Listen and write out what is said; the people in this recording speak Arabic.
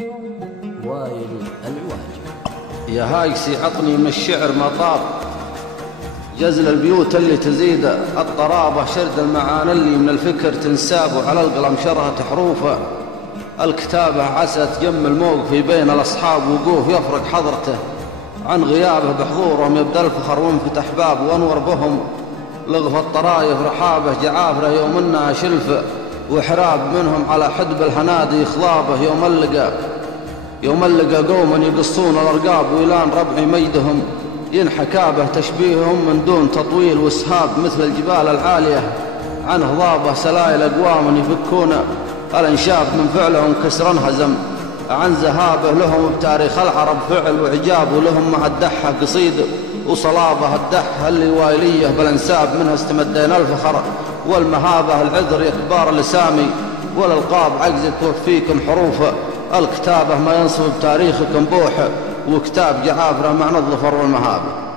وائل الواجب. يا هايسي عطني من الشعر مطاب، جزل البيوت اللي تزيد الطرابة، شرد المعاني اللي من الفكر تنساب، وعلى القلم شرهت حروفه الكتابة، عسى تجمل موقف بين الأصحاب، وقوف يفرق حضرته عن غيابه، بحضورهم يبدأ الفخر وانفتح باب، وانور بهم لغف الطرايف رحابه، جعافره يومنا شلفه وحراب منهم على حدب الهنادي خضابه، يوم لقى قوما يقصون الأرقاب، ويلان ربعي ميدهم ينحكابه، تشبيههم من دون تطويل واسهاب، مثل الجبال العالية عن هضابه، سلائل أقوام يفكون الانشاب، من فعلهم كسر انهزم عن زهابه، لهم بتاريخ العرب فعل وعجاب، ولهم مع الدحة قصيد وصلابه، الدحة اللي وايلية بالانساب، منها استمدينا الفخر والمهابة، العذر يا كبار الاسامي والالقاب، عجز توفيكم حروف الكتابة، ما ينصب بتاريخكم بوحه وكتاب جعافرة معنى الظفر والمهابة.